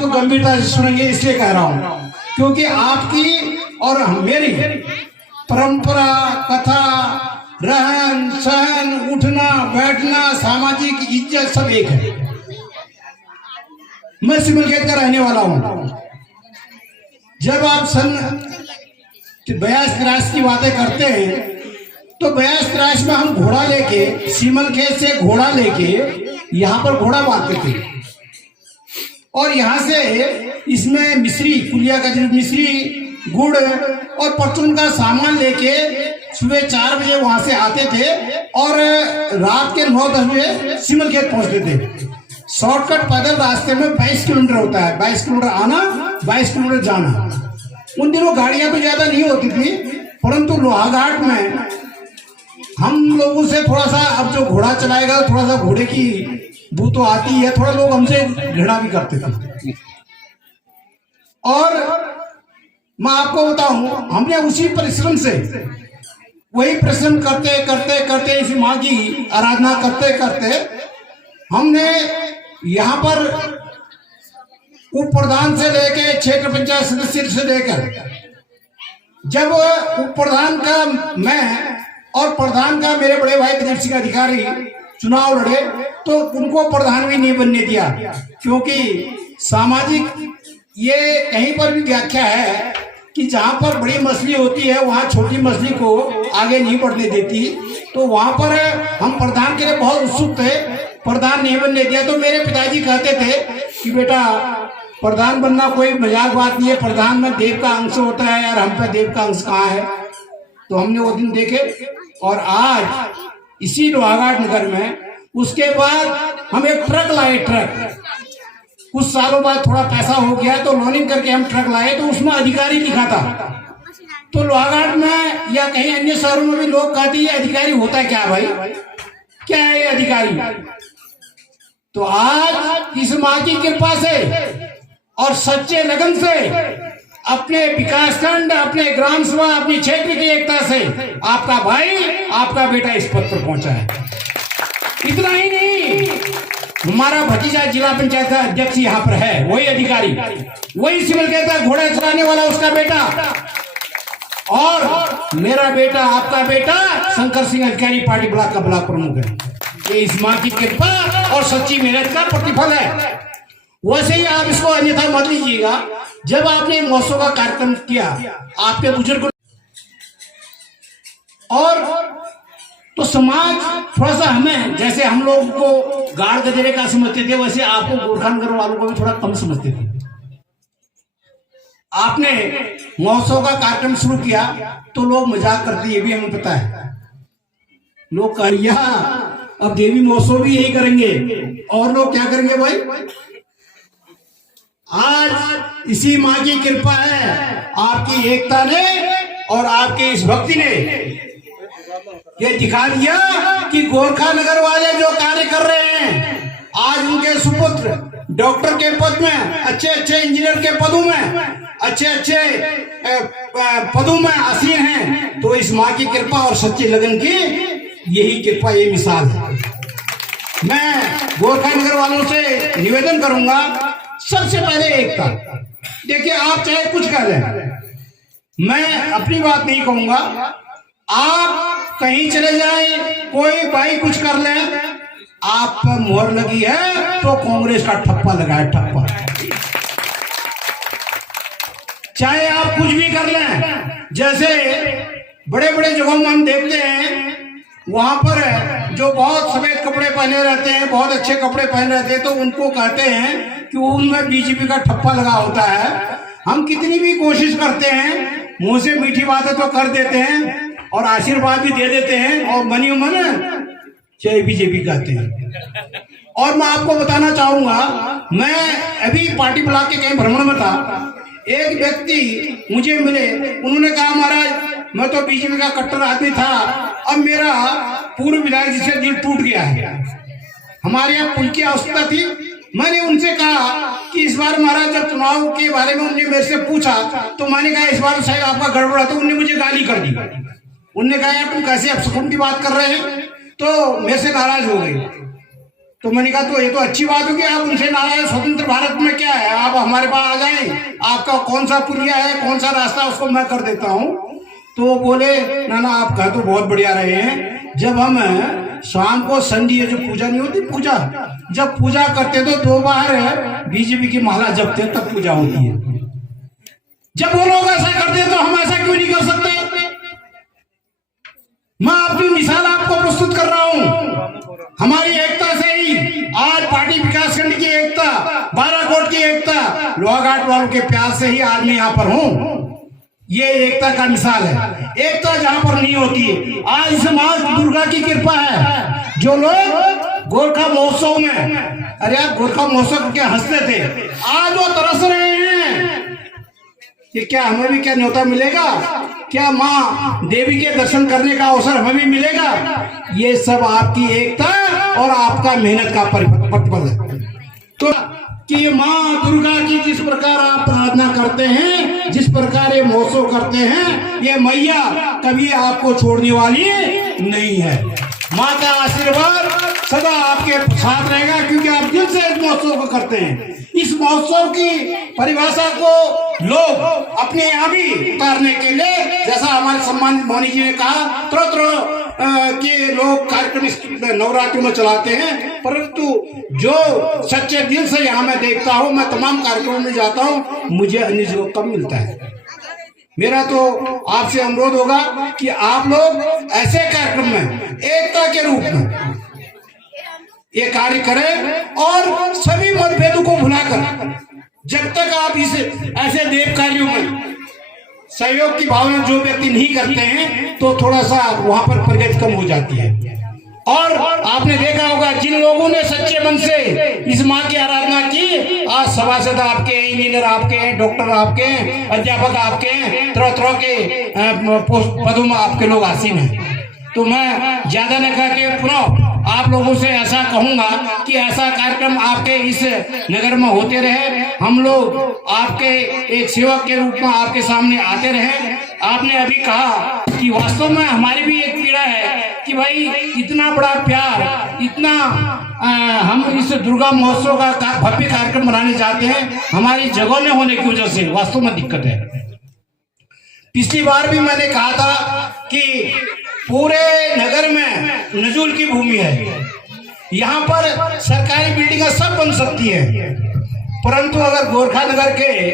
बात को गंभीरता से सुनेंगे, इसलिए कह रहा हूं क्योंकि आपकी और मेरी परंपरा, कथा, रहन सहन, उठना बैठना, सामाजिक इज्जत सब एक है। मैं सिमलखेत का रहने वाला हूं। जब आप सन 82-83 की बातें करते हैं तो 82-83 में हम घोड़ा लेके, सिमलखेत से घोड़ा लेके यहाँ पर घोड़ा बांधते थे और यहाँ से इसमें मिश्री, कुलिया का मिश्री, गुड़ और परचून का सामान लेके सुबह 4 बजे वहां से आते थे और रात के 9-10 बजे सिमलखेत पहुंचते थे। शॉर्टकट पैदल रास्ते में 22 किलोमीटर होता है, 22 किलोमीटर आना, 22 किलोमीटर जाना। उन दिनों गाड़ियां तो ज्यादा नहीं होती थी, परंतु लोहाघाट में हम लोगों से थोड़ा सा, अब जो घोड़ा चलाएगा थोड़ा सा घोड़े की बू तो आती है, थोड़ा लोग हमसे घृणा भी करते थे। और मैं आपको बताऊं, हमने उसी परिश्रम से, वही परिश्रम करते करते करते, इस माँ की आराधना करते करते हमने यहाँ पर उप प्रधान से लेके क्षेत्र पंचायत सदस्य से लेकर, जब उप प्रधान का मैं और प्रधान का मेरे बड़े भाई प्रदीप सिंह अधिकारी चुनाव लड़े तो उनको प्रधान भी नहीं बनने दिया, क्योंकि सामाजिक ये कहीं पर भी व्याख्या है कि जहां पर बड़ी मछली होती है वहां छोटी मछली को आगे नहीं बढ़ने देती। तो वहां पर हम प्रधान के लिए बहुत उत्सुक थे, प्रधान नहीं बनने दिया। तो मेरे पिताजी कहते थे कि बेटा प्रधान बनना कोई मजाक बात नहीं है, प्रधान में देव का अंश होता है यार, हम पे देव का अंश कहाँ है। तो हमने वो दिन देखे और आज इसी लोहाघाट नगर में, उसके बाद हम एक ट्रक लाए। ट्रक कुछ सालों बाद थोड़ा पैसा हो गया तो लोनिंग करके हम ट्रक लाए, तो उसमें अधिकारी लिखा था। तो लोहाघाट में या कहीं अन्य शहरों में भी लोग कहते हैं ये अधिकारी होता क्या भाई, क्या है ये अधिकारी। तो आज इस माँ की कृपा से और सच्चे लगन से, अपने विकासखंड, अपने ग्राम सभा, अपनी क्षेत्र की एकता से आपका भाई, आपका बेटा इस पद पर पहुंचा है। इतना ही नहीं, हमारा भतीजा जिला पंचायत का अध्यक्ष यहाँ पर है, वही अधिकारी, वही सिमलखेत का घोड़ा चलाने वाला उसका बेटा, और मेरा बेटा, आपका बेटा शंकर सिंह अधिकारी पार्टी ब्लॉक का ब्लॉक प्रमुख है। ये इस माँ की कृपा और सच्ची मेहनत का प्रतिफल है। वैसे ही आप इसको अन्यथा मत लीजिएगा। जब आपने महोत्सव का कार्यक्रम किया, आपके बुजुर्ग और तो समाज थोड़ा सा हमें, जैसे हम लोग को गाड़ गजेरे का समझते थे, वैसे आपको गोरखानगर वालों को भी थोड़ा कम समझते थे। आपने महोत्सव का कार्यक्रम शुरू किया तो लोग मजाक करते, ये भी हमें पता है। लोग कहें यहाँ अब देवी महोत्सव भी यही करेंगे, और लोग क्या करेंगे भाई। आज इसी माँ की कृपा है, आपकी एकता ने और आपकी इस भक्ति ने ये दिखा दिया कि गोरखा नगर वाले जो कार्य कर रहे हैं, आज उनके सुपुत्र डॉक्टर के पद में, अच्छे अच्छे इंजीनियर के पदों में, अच्छे अच्छे पदों में आसीन हैं। तो इस माँ की कृपा और सच्ची लगन की यही कृपा, ये मिसाल है। मैं गोरखा नगर वालों से निवेदन करूंगा, सबसे पहले एकता। देखिए, आप चाहे कुछ कह लें, मैं अपनी बात नहीं कहूंगा। आप कहीं चले जाए, कोई भाई कुछ कर ले, आप पर मोहर लगी है तो कांग्रेस का ठप्पा लगाए, ठप्पा। चाहे आप कुछ भी कर लें, जैसे बड़े बड़े जगहों में हम देखते हैं, वहां पर जो बहुत सफेद कपड़े पहने रहते हैं, बहुत अच्छे कपड़े पहने रहते हैं, तो उनको कहते हैं कि उनमें बीजेपी का ठप्पा लगा होता है। हम कितनी भी कोशिश करते हैं, मुंह से मीठी बातें तो कर देते हैं और आशीर्वाद भी दे देते हैं, और मनी मन जय बीजेपी कहते हैं। और मैं आपको बताना चाहूंगा, मैं अभी पार्टी ब्लॉक के कहीं भ्रमण में था, एक व्यक्ति मुझे मिले, उन्होंने कहा महाराज मैं तो बीजेपी का कट्टर आदमी था, अब मेरा पूर्व विधायक जी से दिल टूट गया है, हमारे यहाँ पुल की आवश्यकता थी। मैंने उनसे कहा कि इस बार महाराज जब चुनाव के बारे में उन्होंने मेरे से पूछा तो मैंने कहा इस बार शायद आपका गड़बड़ा, तो उन्होंने मुझे गाली कर दी। उन्होंने कहा यार तुम कैसे अपशकुन की बात कर रहे हैं, तो मेरे से नाराज हो गई। तो मैंने कहा तो ये तो अच्छी बात होगी, आप उनसे नाराज, स्वतंत्र भारत में क्या है, आप हमारे पास आ जाएं, आपका कौन सा पुलिया है, कौन सा रास्ता, उसको मैं कर देता हूँ। तो वो बोले ना आप कह तो बहुत बढ़िया रहे हैं, जब हम शाम को संडे जो पूजा नहीं होती, पूजा जब पूजा करते तो 2 बार बीजेपी की माला जपते तब पूजा होती है। जब वो लोग ऐसा करते तो हम ऐसा क्यों नहीं कर सकते? मैं अपनी मिसाल आपको प्रस्तुत कर रहा हूं। हमारी एकता से ही आज पार्टी विकासखंड की एकता, बाराकोट की एकता, लोहाघाट वालों के प्यार से ही आज मैं यहाँ पर हूँ। ये एकता का मिसाल है। एकता जहाँ पर नहीं होती है, आज इस माँ दुर्गा की कृपा है। जो लोग गोरखा महोत्सव में, अरे यार गोरखा महोत्सव क्या हंसते थे, आज वो तरस रहे हैं कि क्या हमें भी क्या न्योता मिलेगा, क्या माँ देवी के दर्शन करने का अवसर हमें भी मिलेगा। ये सब आपकी एकता और आपका मेहनत का प्रतिफल है। तो कि माँ दुर्गा की जिस प्रकार आप प्रार्थना करते हैं, जिस प्रकार ये महोत्सव करते हैं, ये मैया कभी आपको छोड़ने वाली नहीं है। माँ का आशीर्वाद सदा आपके साथ रहेगा, क्योंकि आप दिल से इस महोत्सव को करते हैं। इस महोत्सव की परिभाषा को लोग अपने यहाँ भी उतारने के लिए, जैसा हमारे सम्मानित मोनी जी ने कहा, तरह तरह के लोग कार्यक्रम नवरात्रि में चलाते हैं, परंतु जो सच्चे दिल से यहाँ मैं देखता हूँ, मैं तमाम कार्यक्रमों में जाता हूँ, मुझे अनिश्चित कम मिलता है। मेरा तो आपसे अनुरोध होगा कि आप लोग ऐसे कार्यक्रम में एकता के रूप में ये कार्य करें और सभी मतभेदों को भुलाकर, जब तक आप इस ऐसे देव कार्यों में सहयोग की भावना जो व्यक्ति नहीं करते हैं, तो थोड़ा सा वहां पर प्रगति कम हो जाती है। और आपने देखा होगा, जिन लोगों ने सच्चे मन से इस माँ की आराधना की, आज सभासद आपके हैं, इंजीनियर आपके हैं, डॉक्टर आपके हैं, अध्यापक आपके हैं, तरह तरह के पदों में आपके लोग आसीन हैं। तो मैं ज्यादा न कह के पुनः आप लोगों से ऐसा कहूंगा कि ऐसा कार्यक्रम आपके इस नगर में होते रहे, हम लोग आपके एक सेवक के रूप में आपके सामने आते रहे। आपने अभी कहा कि वास्तव में हमारी भी एक पीड़ा है कि भाई इतना बड़ा प्यार, इतना हम इस दुर्गा महोत्सव का भव्य कार्यक्रम बनाने चाहते हैं, हमारी जगह न होने की वजह से वास्तव में दिक्कत है। पिछली बार भी मैंने कहा था कि पूरे नगर में नजूल की भूमि है, यहाँ पर सरकारी बिल्डिंग सब बन सकती है, परंतु अगर गोरखा नगर के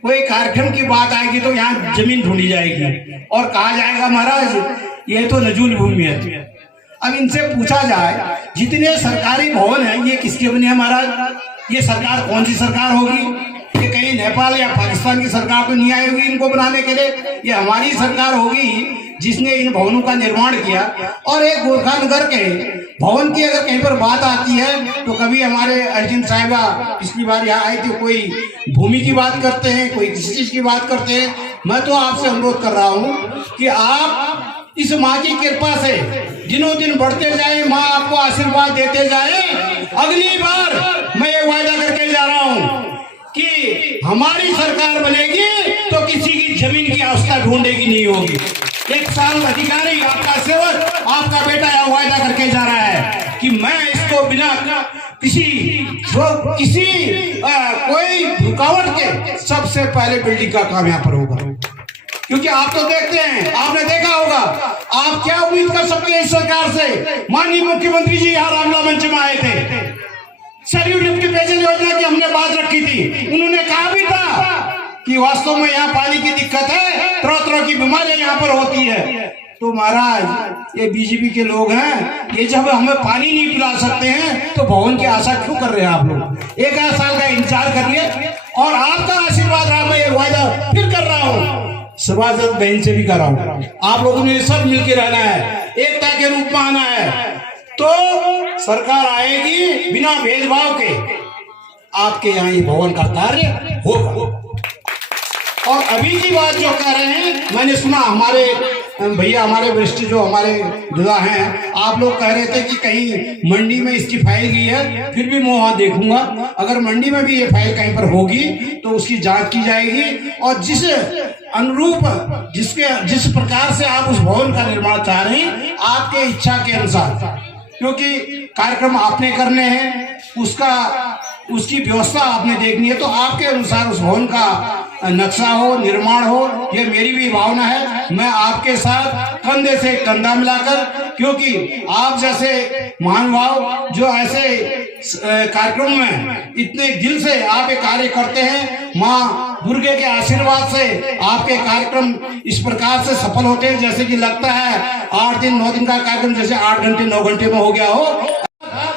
कोई कार्यक्रम की बात आएगी तो यहाँ जमीन ढूंढी जाएगी और कहा जाएगा महाराज ये तो नजूल भूमि है। अब इनसे पूछा जाए, जितने सरकारी भवन हैं ये किसके बने हैं महाराज? ये सरकार कौन सी सरकार होगी? ये कहीं नेपाल या पाकिस्तान की सरकार तो नहीं आई होगी इनको बनाने के लिए, ये हमारी सरकार होगी जिसने इन भवनों का निर्माण किया। और एक गोरखा नगर के भवन की अगर कहीं पर बात आती है तो कभी हमारे अर्जुन साहिबा पिछली बार यहाँ आए थे, कोई भूमि की बात करते हैं, कोई किसी चीज की बात करते हैं। मैं तो आपसे अनुरोध कर रहा हूँ कि आप इस माँ की कृपा से दिनों दिन बढ़ते जाए, माँ आपको आशीर्वाद देते जाए। अगली बार मैं ये वायदा करके जा रहा हूँ कि हमारी सरकार बनेगी तो किसी की जमीन की अवस्था ढूंढने की नहीं होगी। 1 साल अधिकारी आपका सेवक, आपका बेटा यह वायदा करके जा रहा है कि मैं इसको बिना किसी कोई रुकावट के सबसे पहले बिल्डिंग का काम यहाँ पर होगा। क्योंकि आप तो देखते हैं, आपने देखा होगा, आप क्या उम्मीद कर सकते हैं इस सरकार से? माननीय मुख्यमंत्री जी यहाँ रामला मंच में आए थे, सरयू लिफ्ट पेयजल योजना की हमने बात रखी थी, उन्होंने कहा भी था कि वास्तव में यहाँ पानी की दिक्कत है, तरह तरह की बीमारियां यहाँ पर होती है। तो महाराज ये बीजेपी के लोग हैं, ये जब हमें पानी नहीं पिला सकते हैं तो भवन की आशा क्यों कर रहे हैं आप लोग? 1 साल का इंतजार करिए और आपका आशीर्वाद रहा, मैं ये वायदा फिर कर रहा हूँ, सभासद बहन से भी कर रहा हूँ, आप लोगों ने सब मिलकर रहना है, एकता के रूप में आना है, तो सरकार आएगी बिना भेदभाव के, आपके यहाँ ये भवन का कार्य होगा। और अभी की बात जो कह रहे हैं, मैंने सुना हमारे भैया, हमारे वरिष्ठ जो हमारे दादा हैं, आप लोग कह रहे थे कि कहीं मंडी में इसकी फाइल गई है, फिर भी मैं वहां देखूंगा, अगर मंडी में भी ये फाइल कहीं पर होगी तो उसकी जांच की जाएगी और जिस अनुरूप जिस प्रकार से आप उस भवन का निर्माण चाह रहे हैं, आपके इच्छा के अनुसार क्योंकि कार्यक्रम आपने करने हैं, उसकी व्यवस्था आपने देखनी है। तो आपके अनुसार उस भवन का नक्शा हो, निर्माण हो, ये मेरी भी भावना है। मैं आपके साथ कंधे से कंधा मिलाकर, क्योंकि आप जैसे महानुभाव जो ऐसे कार्यक्रम में इतने दिल से आप एक कार्य करते हैं, माँ दुर्गे के आशीर्वाद से आपके कार्यक्रम इस प्रकार से सफल होते हैं, जैसे कि लगता है 8 दिन 9 दिन का कार्यक्रम जैसे 8 घंटे 9 घंटे में हो गया हो।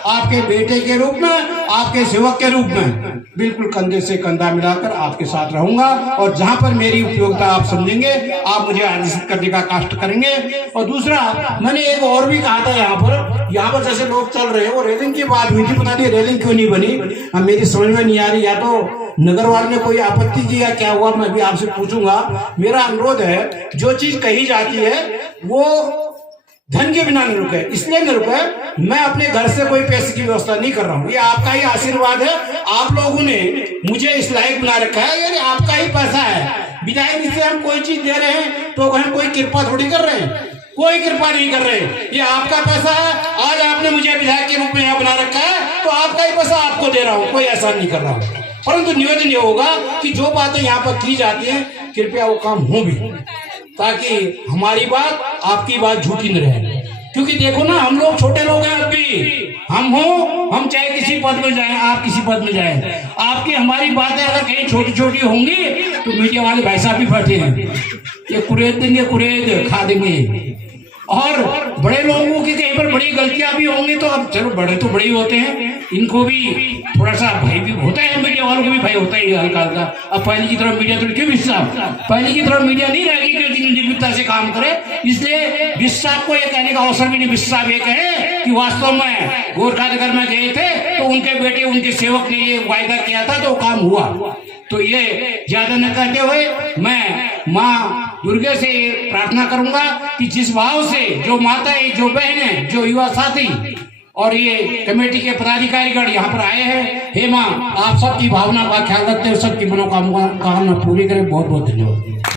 आपके बेटे के रूप में, आपके सेवक के रूप में बिल्कुल कंधे से कंधा मिलाकर आपके साथ रहूंगा, और जहां पर मेरी उपयोगिता आप समझेंगे, आप मुझे आदेशित करने का कष्ट करेंगे। और दूसरा, मैंने एक और भी कहा था, यहाँ पर जैसे लोग चल रहे हैं, वो रेलिंग की बात हुई थी, पता नहीं रेलिंग क्यों नहीं बनी, मेरी समझ में नहीं आ रही। या तो नगर वाले ने कोई आपत्ति की या क्या हुआ, मैं भी आपसे पूछूंगा। मेरा अनुरोध है, जो चीज कही जाती है वो धन के बिना नहीं रुके, इसलिए नहीं रुके, मैं अपने घर से कोई पैसे की व्यवस्था नहीं कर रहा हूँ, ये आपका ही आशीर्वाद है। आप लोगों ने मुझे इस लायक बना रखा है, ये आपका ही पैसा है। विधायक से हम कोई चीज दे रहे हैं तो हम कोई कृपा थोड़ी कर रहे हैं, कोई कृपा नहीं कर रहे, ये आपका पैसा है। आज आपने मुझे विधायक के रूप में यहाँ बना रखा है, तो आपका ही पैसा आपको दे रहा हूँ, कोई ऐसा नहीं कर रहा हूँ। परंतु निवेदन ये होगा कि जो बातें यहाँ पर की जाती है, कृपया वो काम हो भी, ताकि हमारी बात, आपकी बात झूठी न रहे। क्योंकि देखो ना, हम लोग छोटे लोग हैं, अब भी हम चाहे किसी पद में जाएं, आप किसी पद में जाएं, आपकी हमारी बातें अगर कहीं छोटी छोटी होंगी तो मीडिया वाले भाई साहब भी बैठे हैं, ये कुरेद देंगे, कुरेद खा देंगे। और बड़े लोगों की कहीं पर बड़ी गलतियां भी होंगी, तो अब चलो बड़े तो बड़े ही होते हैं, इनको भी थोड़ा सा भय भी होता है, मीडिया वालों को भी भय होता है हल्का हल्का। अब पहले की तरह मीडिया तो क्यों विश्वास, पहले की तरह मीडिया नहीं रहेगी कि निर्भीकता से काम करे, इसलिए विश्वास को ये कहने का अवसर भी नहीं। विश्वास ये कहे कि वास्तव में गोरखा नगर में गए थे तो उनके बेटे, उनके सेवक ने ये वायदा किया था, तो काम हुआ। तो ये ज्यादा न कहते हुए मैं माँ दुर्गे से प्रार्थना करूंगा कि जिस भाव से जो माताएं, जो बहनें, जो युवा साथी और ये कमेटी के पदाधिकारीगण यहाँ पर आए हैं, हे माँ आप सबकी भावना का ख्याल रखते हुए सबकी मनोकामना पूरी करें। बहुत बहुत धन्यवाद।